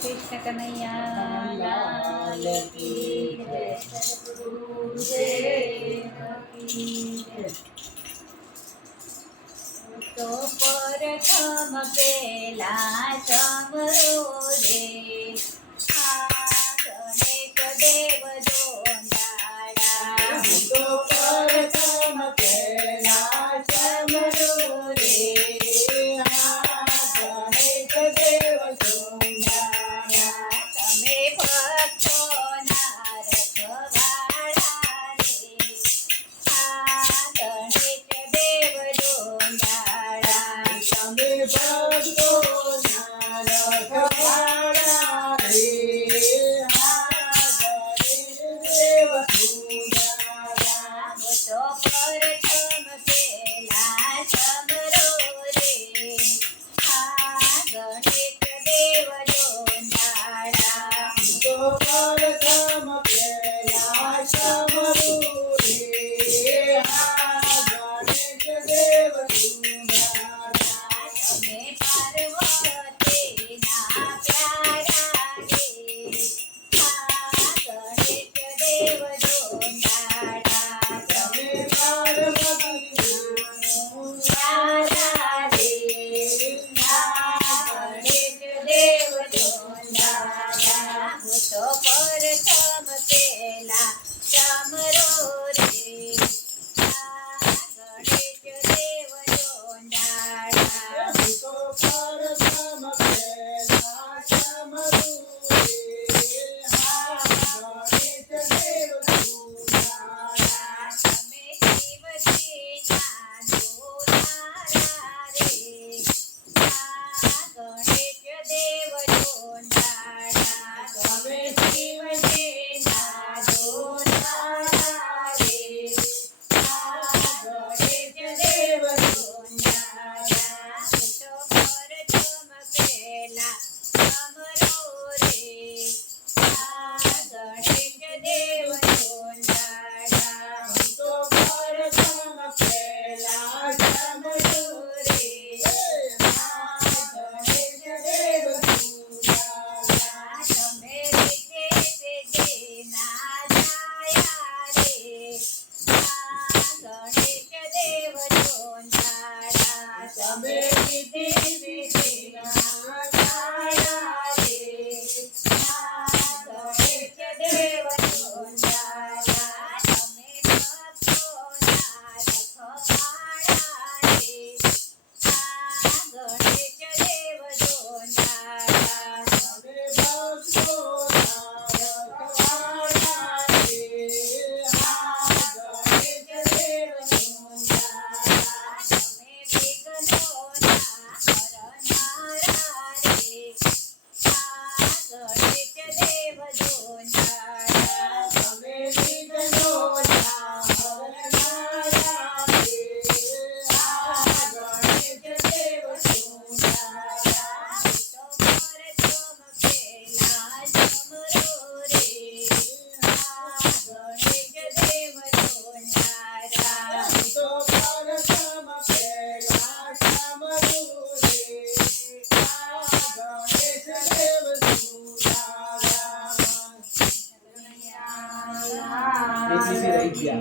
કૃષ્ણ કનૈયાલાલ કી જય. તો પરથમ પેલા સમ દેવ જો ગણેશ દેવ તારા તમે દેવી Hallelujah. zira idea.